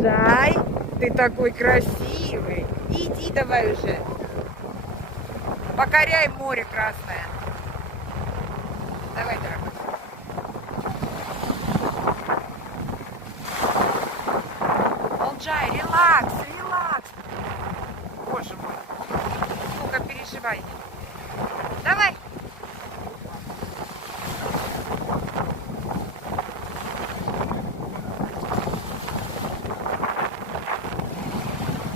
Олджай, ты такой красивый. Иди давай уже. Покоряй море красное. Давай, дорогой. Олджай, релакс, релакс. Боже мой. Сколько переживаний. Давай.